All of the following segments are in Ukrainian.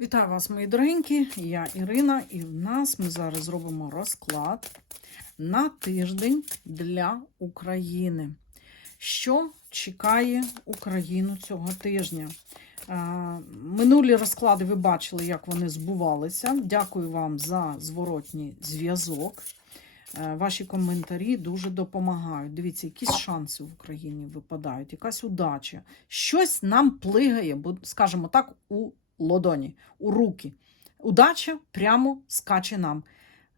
Вітаю вас, мої дорогенькі. Я Ірина, і в нас ми зараз зробимо розклад на тиждень для України. Що чекає Україну цього тижня? Минулі розклади ви бачили, як вони збувалися. Дякую вам за зворотній зв'язок. Ваші коментарі дуже допомагають. Дивіться, якісь шанси в Україні випадають, якась удача. Щось нам плигає, скажімо так, у лодоні, у руки. Удача прямо скаче нам.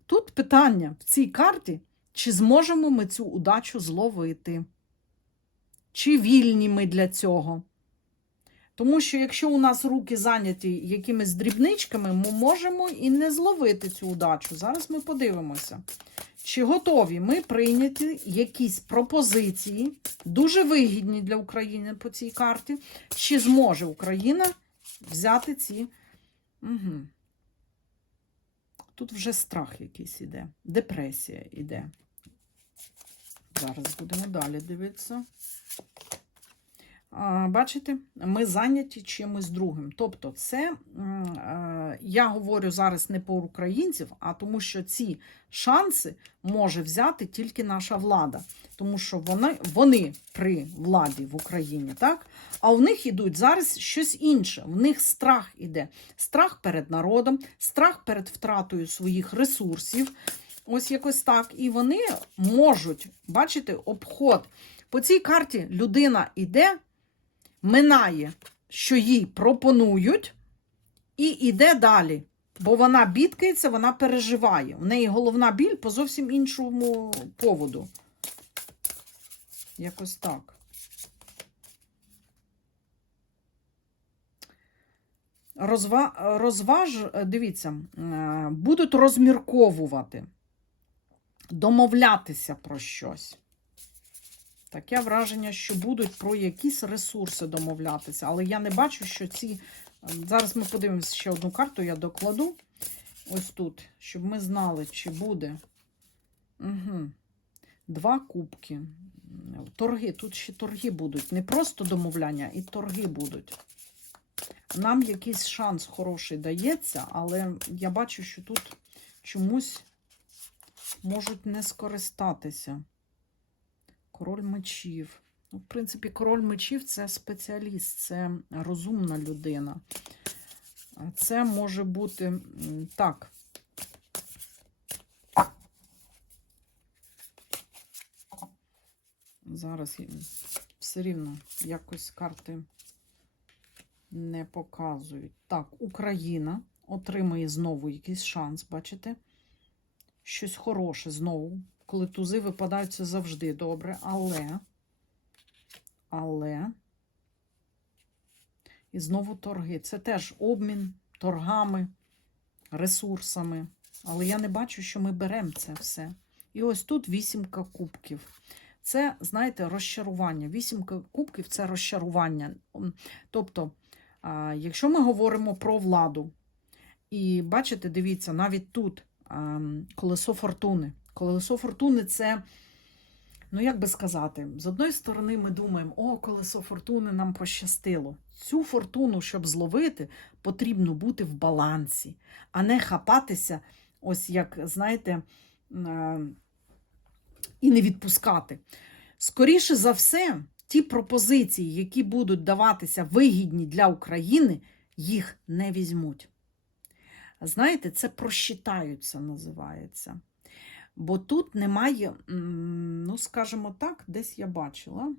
Тут питання в цій карті, чи зможемо ми цю удачу зловити? Чи вільні ми для цього? Тому що якщо у нас руки зайняті якимись дрібничками, ми можемо і не зловити цю удачу. Зараз ми подивимося. Чи готові ми прийняти якісь пропозиції, дуже вигідні для України по цій карті, чи зможе Україна взяти ці. Угу. Тут вже страх якийсь іде, депресія іде. Зараз будемо далі дивитися. Бачите, ми зайняті чимось другим. Тобто, це я говорю зараз не про українців, а тому, що ці шанси може взяти тільки наша влада, тому що вони, вони при владі в Україні, так? А в них ідуть зараз щось інше. В них страх іде. Страх перед народом, страх перед втратою своїх ресурсів. Ось якось так. І вони можуть, бачите, обход. По цій карті людина іде, минає, що їй пропонують, і йде далі. Бо вона бідкається, вона переживає. У неї головна біль по зовсім іншому поводу. Якось так. Розва... Розваж, дивіться, е, будуть розмірковувати, домовлятися про щось. Таке враження, що будуть про якісь ресурси домовлятися. Але я не бачу, що ці. Зараз ми подивимося ще одну карту, я докладу. Ось тут, щоб ми знали, чи буде. Угу. Два кубки. Торги. Тут ще торги будуть. Не просто домовляння, і торги будуть. Нам якийсь шанс хороший дається, але я бачу, що тут чомусь можуть не скористатися. Король мечів. Ну, в принципі, король мечів це спеціаліст, це розумна людина. Це може бути так. Зараз все рівно якось карти не показують. Так, Україна отримує знову якийсь шанс, бачите? Щось хороше знову. Коли тузи випадають, це завжди добре. Але, але, і знову торги. Це теж обмін торгами, ресурсами. Але я не бачу, що ми беремо це все. І ось тут вісімка кубків. Це, знаєте, розчарування. Вісімка кубків це розчарування. Тобто, якщо ми говоримо про владу, і бачите, дивіться, навіть тут колесо фортуни. Колесо фортуни це, ну як би сказати, з одної сторони, ми думаємо, о, колесо фортуни нам пощастило. Цю фортуну, щоб зловити, потрібно бути в балансі, а не хапатися, ось як, знаєте, е, і не відпускати. Скоріше за все, ті пропозиції, які будуть даватися вигідні для України, їх не візьмуть. Знаєте, це просчитаються, називається. Бо тут немає, ну, скажімо так, десь я бачила.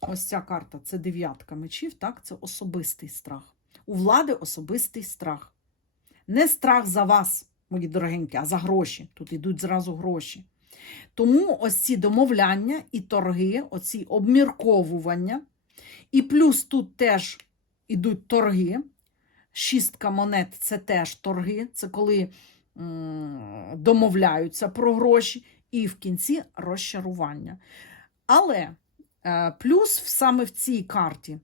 Ось ця карта це дев'ятка мечів, так, це особистий страх. У влади особистий страх. Не страх за вас, мої дорогенькі, а за гроші. Тут йдуть зразу гроші. Тому ось ці домовляння і торги, оці обмірковування. І плюс тут теж ідуть торги. Шістка монет це теж торги, це коли домовляються про гроші, і в кінці розчарування. Але е, плюс саме в цій карті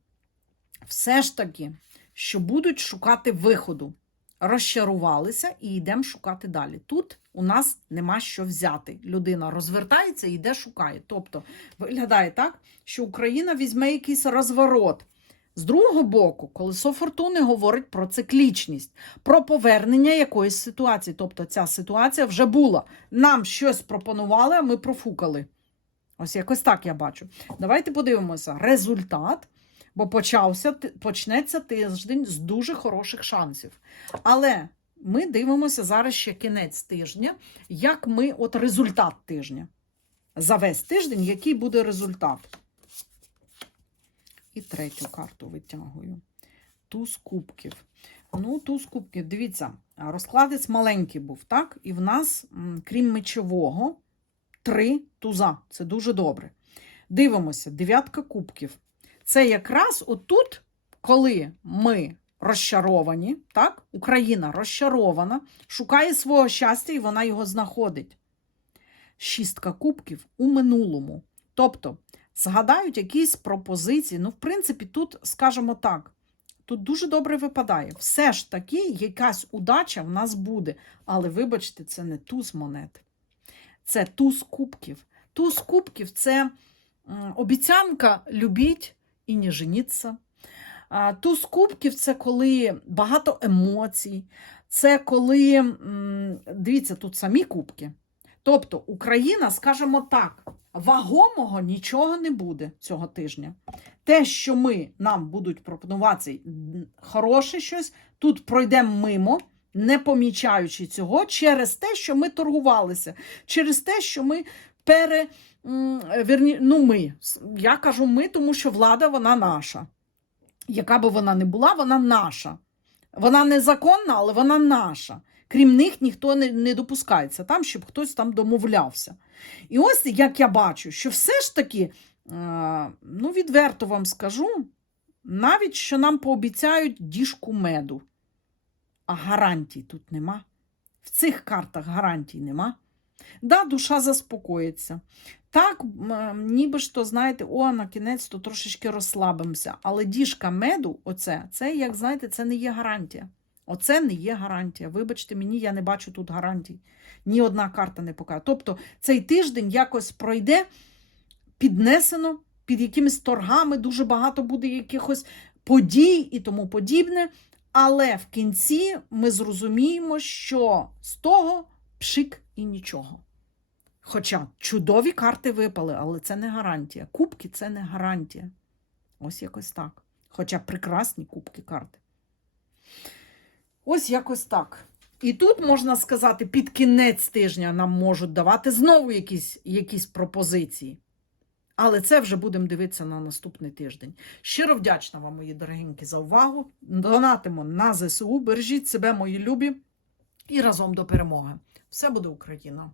все ж таки, що будуть шукати виходу. Розчарувалися і йдемо шукати далі. Тут у нас нема що взяти. Людина розвертається і йде шукає. Тобто виглядає так, що Україна візьме якийсь розворот З другого боку, колесо фортуни говорить про циклічність, про повернення якоїсь ситуації. Тобто ця ситуація вже була. Нам щось пропонували, а ми профукали. Ось якось так я бачу. Давайте подивимося результат, бо почався, почнеться тиждень з дуже хороших шансів. Але ми дивимося зараз ще кінець тижня, як ми, от результат тижня. За весь тиждень, який буде результат. І третю карту витягую. Туз кубків. Ну, туз кубків, дивіться, розкладець маленький був, так? І в нас, крім мечового, три туза. Це дуже добре. Дивимося, дев'ятка кубків. Це якраз отут, коли ми розчаровані, так? Україна розчарована, шукає свого щастя і вона його знаходить. Шістка кубків у минулому. Тобто, згадають якісь пропозиції. Ну, в принципі, тут, скажімо так, тут дуже добре випадає. Все ж таки, якась удача в нас буде. Але, вибачте, це не туз монет. Це туз кубків. Туз кубків це обіцянка любіть і не женіться. Туз кубків це коли багато емоцій, це коли, дивіться, тут самі кубки. Тобто Україна, скажімо так, вагомого нічого не буде цього тижня. Те, що ми нам будуть пропонувати хороше щось, тут пройдемо мимо, не помічаючи цього, через те, що ми торгувалися, через те, що ми пере. м, Верні, ну, ми. Я кажу ми, тому що влада вона наша. Яка би вона не була, вона наша. Вона незаконна, але вона наша. Крім них ніхто не, не допускається там, щоб хтось там домовлявся. І ось як я бачу, що все ж таки, е, ну, відверто вам скажу, навіть що нам пообіцяють діжку меду, а гарантій тут нема. В цих картах гарантій нема. Да, душа заспокоїться. Так, ніби ж то, знаєте, о, на кінець то трошечки розслабимося. Але діжка меду, оце, це, як знаєте, це не є гарантія. Оце не є гарантія. Вибачте мені, я не бачу тут гарантій. Ні одна карта не показує. Тобто цей тиждень якось пройде піднесено під якимись торгами, дуже багато буде якихось подій і тому подібне. Але в кінці ми зрозуміємо, що з того пшик і нічого. Хоча чудові карти випали, але це не гарантія. Кубки це не гарантія. Ось якось так. Хоча прекрасні кубки карти. Ось якось так. І тут можна сказати, під кінець тижня нам можуть давати знову якісь, якісь пропозиції. Але це вже будемо дивитися на наступний тиждень. Щиро вдячна вам, мої дорогенькі, за увагу. Донатимо на ЗСУ. Бережіть себе, мої любі, і разом до перемоги. Все буде Україна!